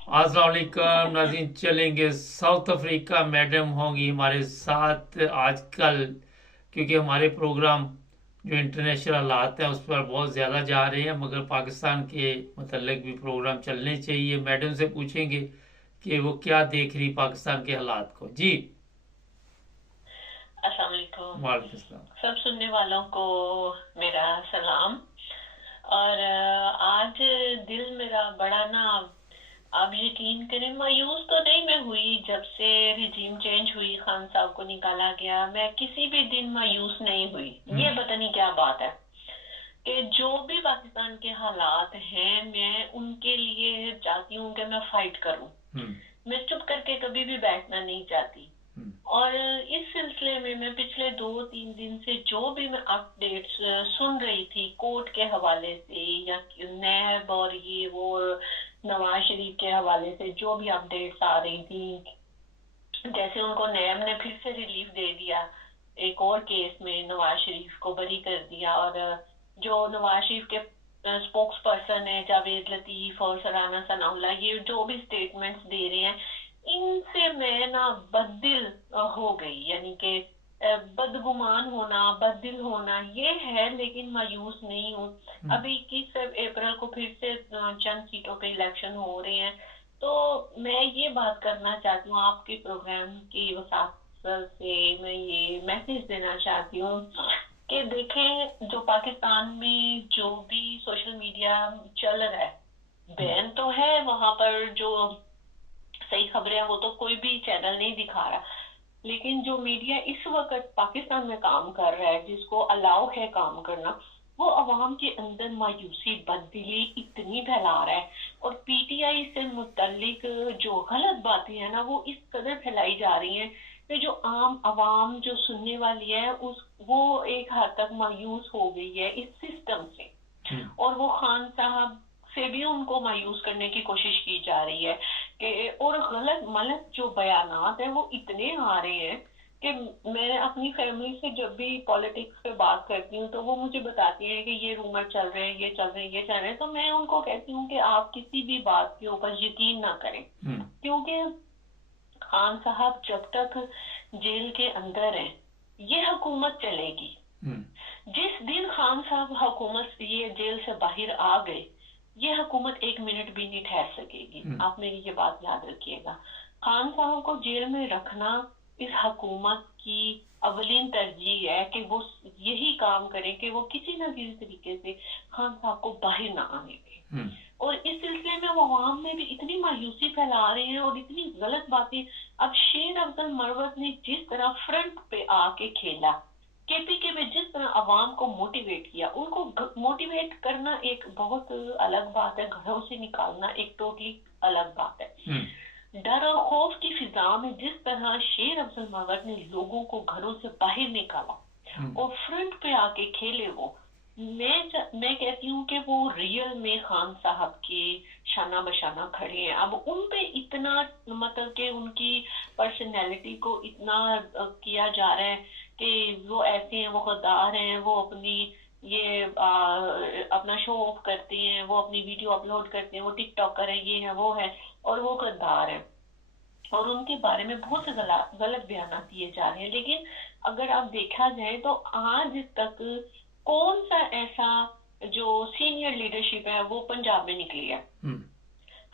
अस्सलाम वालेकुम नाज़रीन, चलेंगे साउथ अफ्रीका। मैडम होंगी हमारे साथ आजकल, क्योंकि हमारे प्रोग्राम जो इंटरनेशनल हालात हैं उस पर बहुत ज़्यादा जा रहे हैं, मगर पाकिस्तान के मतलब भी प्रोग्राम चलने चाहिए। मैडम से पूछेंगे कि वो क्या देख रही पाकिस्तान के हालात को। जी। अस्सलाम वालेकुम। वालेकुम सलाम। सब सुनने वालों को मेरा सलाम। और आज दिल मेरा बड़ा ना, आप यकीन करें, मायूस तो नहीं मैं हुई। जब से रिजीम चेंज हुई, खान साहब को निकाला गया, मैं किसी भी दिन मायूस नहीं हुई। ये हम्म। पता नहीं क्या बात है कि जो भी पाकिस्तान के हालात हैं, मैं उनके लिए चाहती हूँ कि मैं फाइट करूँ। हम्म। मैं चुप करके कभी भी बैठना नहीं चाहती। हम्म। और इस सिलसिले में मैं पिछले 2-3 दिन से जो भी मैं अपडेट्स सुन रही थी कोर्ट के हवाले से या नैब और ये वो नवाज शरीफ के हवाले से, जो भी अपडेट्स आ रही थी, जैसे उनको नैब ने फिर से रिलीफ दे दिया एक और केस में, नवाज शरीफ को बरी कर दिया। और जो नवाज शरीफ के स्पोक्स पर्सन है जावेद लतीफ और सराना सनाउल्लाह, ये जो भी स्टेटमेंट्स दे रहे हैं, इनसे मैं ना बददिल हो गई। यानी कि बदगुमान होना, बददिल होना ये है, लेकिन मायूस नहीं हूँ। हम्म। अभी 21 अप्रैल को फिर से चंद सीटों पे इलेक्शन हो रहे हैं। तो मैं ये बात करना चाहती हूँ, आपके प्रोग्राम की वसात से मैं ये मैसेज देना चाहती हूँ कि देखें, जो पाकिस्तान में जो भी सोशल मीडिया चल रहा है, हम्म। बैन तो है वहां पर, जो सही खबरें हैं वो तो कोई भी चैनल नहीं दिखा रहा, लेकिन जो मीडिया इस वक्त पाकिस्तान में काम कर रहा है, जिसको अलाउ है काम करना, वो अवाम के अंदर मायूसी, बददिली इतनी फैला रहा है। और पीटीआई से मुतल्लिक जो गलत बातें हैं ना, वो इस कदर फैलाई जा रही हैं कि जो आम अवाम जो सुनने वाली है, उस वो एक हद तक मायूस हो गई है इस सिस्टम से। हम्म। और वो खान साहब से भी उनको मायूस करने की कोशिश की जा रही है कि, और गलत मलत जो बयानात हैं वो इतने आ रहे हैं कि मैं अपनी फैमिली से जब भी पॉलिटिक्स पे बात करती हूँ तो वो मुझे बताती हैं कि ये रूमर चल रहे हैं, ये चल रहे हैं, ये चल रहे हैं। तो मैं उनको कहती हूँ कि आप किसी भी बात के ऊपर यकीन ना करें, हम्म। क्योंकि खान साहब जब तक जेल के अंदर हैं, ये हुकूमत चलेगी। हम्म। जिस दिन खान साहब हुकूमत से, ये जेल से बाहर आ गए, ये हुकूमत 1 मिनट भी नहीं ठहर सकेगी। हम्म। आप मेरी ये बात याद रखिएगा। खान साहब को जेल में रखना इस हुकूमत की अवलीन तरजीह है कि वो यही काम करें कि वो किसी न किसी तरीके से खान साहब को बाहर ना आने दें। हम्म। और इस सिलसिले में वो अवाम में भी इतनी मायूसी फैला रहे हैं और इतनी गलत बातें। अब शेर अफजल मरवत ने जिस तरह फ्रंट पे आके खेला, केपीके में जिस तरह अवाम को मोटिवेट किया, उनको मोटिवेट करना एक बहुत अलग बात है, घरों से निकालना एक टोटली अलग बात है। हम्म। डर और खौफ की फिजा में जिस तरह शेर अफजल मरवत ने लोगों को घरों से बाहर निकाला हम्म। और फ्रंट पे आके खेले, वो मैं कहती हूँ कि वो रियल में खान साहब के शाना बशाना खड़े हैं। अब उन पे इतना, मतलब कि उनकी पर्सनैलिटी को इतना किया जा रहा है कि वो ऐसे हैं, वो गद्दार हैं, वो अपनी ये अपना शो ऑफ करते हैं, वो अपनी वीडियो अपलोड करते हैं, वो टिकटॉकर है, ये है वो है, और वो गद्दार है। और उनके बारे में बहुत से गलत बयान दिए जा रहे हैं। लेकिन अगर आप देखा जाए तो आज तक कौन सा ऐसा जो सीनियर लीडरशिप है वो पंजाब में निकली है? हम्म।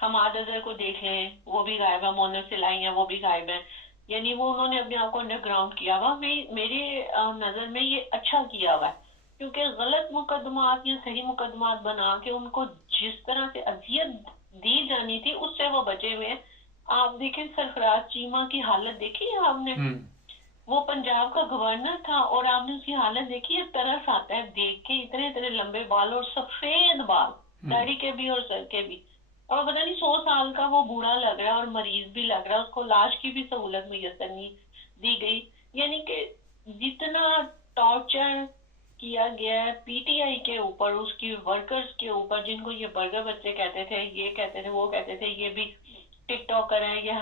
हम आदर को देख लें, वो भी गायब है, मोनर सिलाई है, वो भी गायब है। यानी वो उन्होंने अपने आप को अंडरग्राउंड किया हुआ। मेरे नजर में ये अच्छा किया हुआ है, क्योंकि गलत मुकदमात या सही मुकदमात बना के उनको जिस तरह से अजियत दी जानी थी उससे वो बचे हुए हैं। आप देखें, सरफराज चीमा की हालत देखी है आपने? हम्म। वो पंजाब का गवर्नर था और आपने उसकी हालत देखी है? तरस आता है देख के, इतने इतने लंबे बाल और सफेद बाल, हम्म। दाढ़ी के भी और सर के भी। और पता नहीं 100 साल का वो बूढ़ा लग रहा है और मरीज भी लग रहा है, उसको लाश की भी सहूलत मुयसर नहीं दी गई। यानी कि जितना टॉर्चर किया गया है पीटीआई के ऊपर, उसकी वर्कर्स के ऊपर, जिनको ये बर्गर बच्चे कहते थे, ये कहते थे, वो कहते थे, ये भी टिकटॉकर है, ये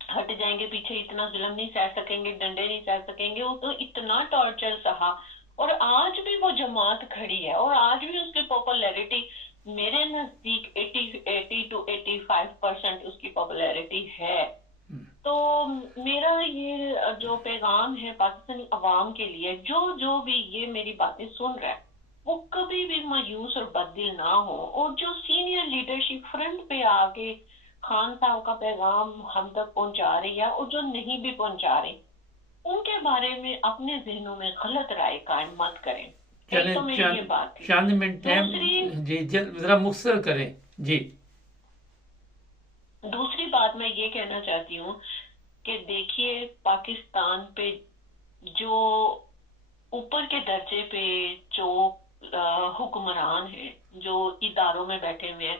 हट जाएंगे पीछे, इतना जुल्म नहीं सह सकेंगे, डंडे नहीं सह सकेंगे, वो तो इतना टॉर्चर सहा। और आज भी वो जमात खड़ी है और आज भी उसकी पॉपुलैरिटी میرے نزدیک 80 to 85% اس کی پاپولیرٹی ہے. تو میرا یہ جو پیغام ہے پاکستانی عوام کے لیے، جو بھی یہ میری باتیں سن رہا ہے وہ کبھی بھی مایوس اور بددل نہ ہو، اور جو سینئر لیڈرشپ فرنٹ پہ آگے خان صاحب کا پیغام ہم تک پہنچا رہی ہے، اور جو نہیں بھی پہنچا رہے ان کے بارے میں اپنے ذہنوں میں غلط رائے قائم مت کریں. ایک تو میری یہ بات تھی. چند منٹ جی ذرا مختصر کریں جی. دوسری بات میں یہ کہنا چاہتی ہوں کہ دیکھیے پاکستان پہ جو اوپر کے درجے پہ جو حکمران ہیں، جو اداروں میں بیٹھے ہوئے ہیں،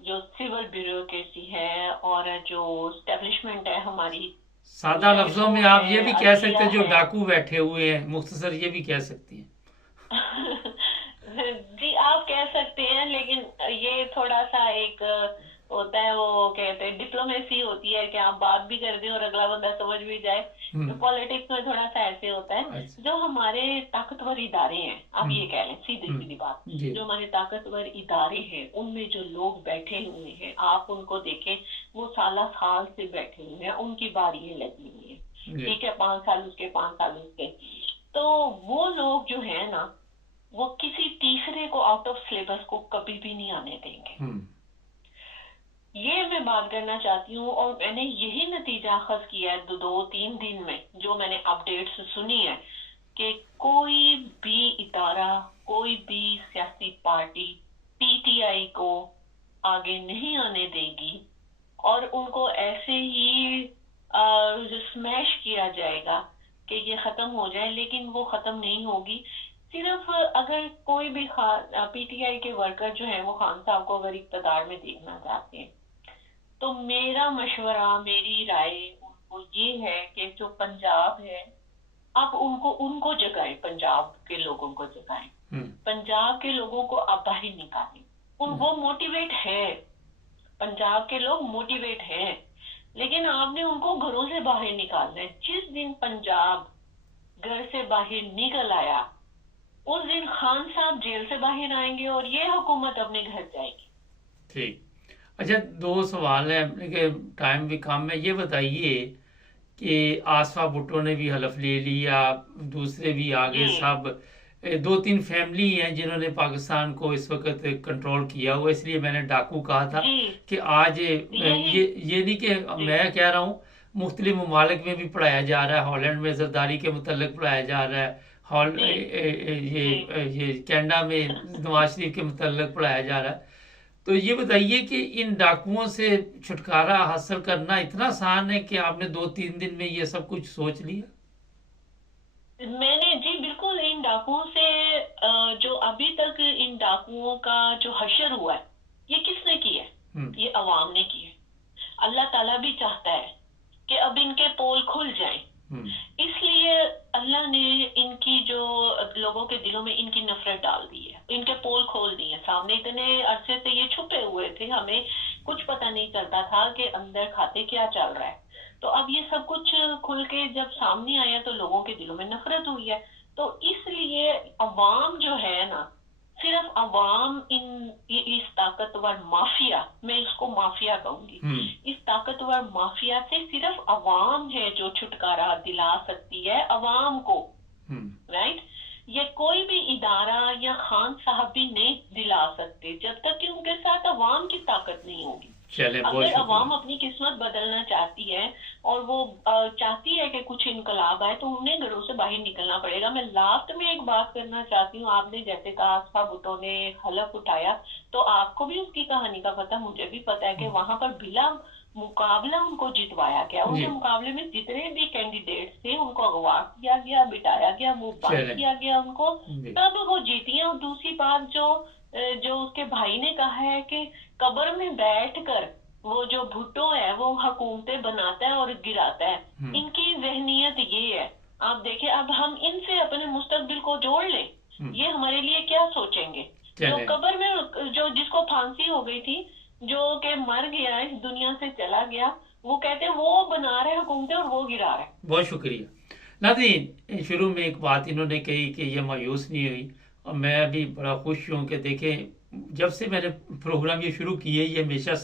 جو سول بیوروکریسی ہے اور جو اسٹیبلشمنٹ ہے ہماری، سادہ لفظوں میں آپ یہ بھی کہہ سکتے ہیں جو ڈاکو بیٹھے ہوئے ہیں، مختصر یہ بھی کہہ سکتی ہیں. جی آپ کہہ سکتے ہیں، لیکن یہ تھوڑا سا ایک ہوتا ہے، وہ کہتے ہیں ڈپلومیسی ہوتی ہے کہ آپ بات بھی کر دیں اور اگلا بندہ سمجھ بھی جائے. پالیٹکس میں تھوڑا سا ایسے ہوتا ہے. جو ہمارے طاقتور ادارے ہیں، آپ یہ کہہ لیں سیدھی بات، جو ہمارے طاقتور ادارے ہیں ان میں جو لوگ بیٹھے ہوئے ہیں، آپ ان کو دیکھیں، وہ سالہ سال سے بیٹھے ہوئے ہیں، ان کی باریاں لگی ہوئی ہیں. ٹھیک ہے، 5 سال اس کے 5 سال اس کے. تو وہ لوگ جو ہیں نا، وہ کسی تیسرے کو آؤٹ آف سلیبس کو کبھی بھی نہیں آنے دیں گے. یہ میں بات کرنا چاہتی ہوں، اور میں نے یہی نتیجہ اخذ کیا ہے 2-3 دن میں، جو میں نے اپڈیٹس سنی ہے، کہ کوئی بھی ادارہ، کوئی بھی سیاسی پارٹی پی ٹی آئی کو آگے نہیں آنے دے گی، اور ان کو ایسے ہی سمیش کیا جائے گا کہ یہ ختم ہو جائے، لیکن وہ ختم نہیں ہوگی. صرف اگر کوئی بھی پی ٹی آئی کے ورکر جو ہیں وہ خان صاحب کو اگر اقتدار میں دیکھنا چاہتے ہیں، تو میرا مشورہ، میری رائے ان کو یہ ہے کہ جو پنجاب ہے، آپ ان کو جگائیں، پنجاب کے لوگوں کو جگائیں، پنجاب کے لوگوں کو آپ باہر نکالیں. وہ موٹیویٹ ہے، پنجاب کے لوگ موٹیویٹ ہیں، لیکن آپ نے ان کو گھروں سے باہر نکالنا ہے. جس دن پنجاب گھر سے باہر نکل آیا، اس دن خان صاحب جیل سے باہر آئیں گے اور یہ حکومت اپنے گھر جائے گی. ٹھیک. اچھا 2 سوال ہیں، لیکن ٹائم بھی کم ہے. یہ بتائیے کہ آصفہ بھٹو نے بھی حلف لے لیا، دوسرے بھی آگے سب 2-3 فیملی ہیں جنہوں نے پاکستان کو اس وقت کنٹرول کیا ہوا. اس لیے میں نے ڈاکو کہا تھا کہ آج یہ نہیں کہ میں کہہ رہا ہوں، مختلف ممالک میں بھی پڑھایا جا رہا ہے. ہالینڈ میں زرداری کے متعلق پڑھایا جا رہا ہے، یہ کینیڈا میں نواز شریف کے متعلق پڑھایا جا رہا ہے. تو یہ بتائیے کہ ان ڈاکوؤں سے چھٹکارا حاصل کرنا اتنا آسان ہے کہ آپ نے 2-3 دن میں یہ سب کچھ سوچ لیا؟ میں نے جی بالکل، ان ڈاکوؤں سے جو ابھی تک ان ڈاکوؤں کا جو حشر ہوا ہے، یہ کس نے کیا ہے؟ یہ عوام نے کی ہے. اللہ تعالیٰ بھی چاہتا ہے کہ اب ان کے پول کھل جائیں. اس لیے اللہ نے ان کی جو لوگوں کے دلوں میں ان کی نفرت ڈال دی ہے، ان کے پول کھول دیے. سامنے اتنے عرصے سے یہ چھپے ہوئے تھے، ہمیں کچھ پتہ نہیں چلتا تھا کہ اندر کھاتے کیا چل رہا ہے. تو اب یہ سب کچھ کھل کے جب سامنے آیا تو لوگوں کے دلوں میں نفرت ہوئی ہے. تو اس لیے عوام جو ہے نا، صرف عوام اس طاقتور مافیا، میں اس کو مافیا کہوں گی، اس طاقتور مافیا سے صرف عوام ہے جو چھٹکارا دلا سکتی ہے عوام کو. رائٹ؟ یہ کوئی بھی ادارہ یا خان صاحب بھی نہیں دلا سکتے جب تک کہ ان کے ساتھ عوام کی طاقت نہیں ہوگی. اگر عوام اپنی قسمت بدلنا چاہتی ہے اور وہ چاہتی ہے کہ کچھ انقلاب آئے، تو انہیں گھروں سے باہر نکلنا پڑے گا. میں لاسٹ میں ایک بات کرنا چاہتی ہوں. آپ نے جیسے کہا آصفہ بھٹو نے حلف اٹھایا، تو آپ کو بھی اس کی کہانی کا پتہ، مجھے بھی پتہ ہے کہ وہاں پر بلا مقابلہ ان کو جتوایا گیا. ان کے مقابلے میں جتنے بھی کینڈیڈیٹس تھے ان کو اغوا کیا گیا، بٹایا گیا، وہ بند کیا گیا ان کو، تب وہ جیتی ہیں. اور دوسری بات جو اس کے بھائی نے کہا ہے کہ قبر میں بیٹھ کر وہ جو بھٹو ہے وہ حکومتیں بناتا ہے اور گراتا ہے. ان کی ذہنیت یہ ہے. آپ دیکھیں، اب ہم ان سے اپنے مستقبل کو جوڑ لیں، یہ ہمارے لیے کیا سوچیں گے؟ جو قبر میں جس کو پھانسی ہو گئی تھی، جو کہ مر گیا ہے، اس دنیا سے چلا گیا، وہ کہتے ہیں وہ بنا رہے حکومتیں اور وہ گرا رہے. بہت شکریہ ناظرین. شروع میں ایک بات انہوں نے کہی کہ یہ مایوس نہیں ہوئی، اور میں بھی بڑا خوش ہوں کہ دیکھیں जब से मैंने प्रोग्राम ये शुरू किए ये हमेशा